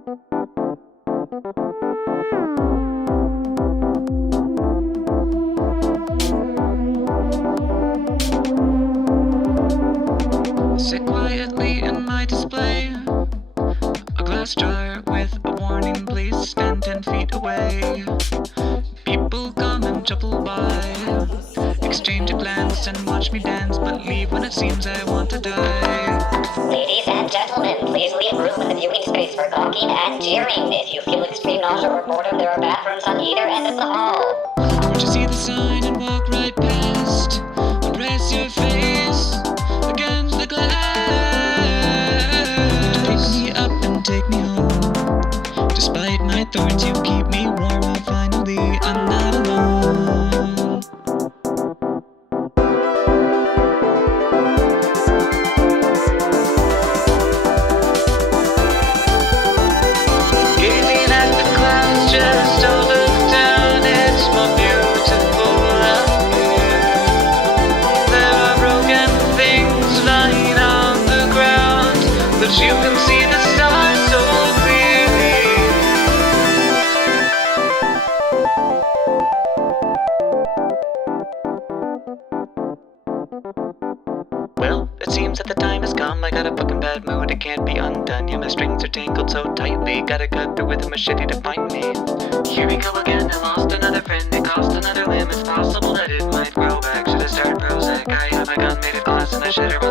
Sit quietly in my display, a glass jar with a warning, please stand 10 feet away. People come and shuffle by, exchange a glance and watch me dance, but leave when it seems I want to die. Ladies and gentlemen, please leave room in the viewing space for gawking and jeering. If you feel extreme nausea or boredom, there are bathrooms on either end of the hall. Won't you see the sign and walk right past, and press your face against the glass? Pick me up and take me home. Despite my thorns, you keep me warm. And finally, I'm not alone. Gazing at the clouds, just don't look down. It's more beautiful out here. There are broken things lying on the ground, but you can see the stars so clearly. Well, it seems that the time has come. I got a fucking bad mood, it can't be undone. Yeah, my strings are tangled so tightly. Gotta cut through with a machete to find me. Here we go again, I lost another friend. It cost another limb, it's possible that it might grow back. Should I start Prozac? I have a gun made of glass and I shatter my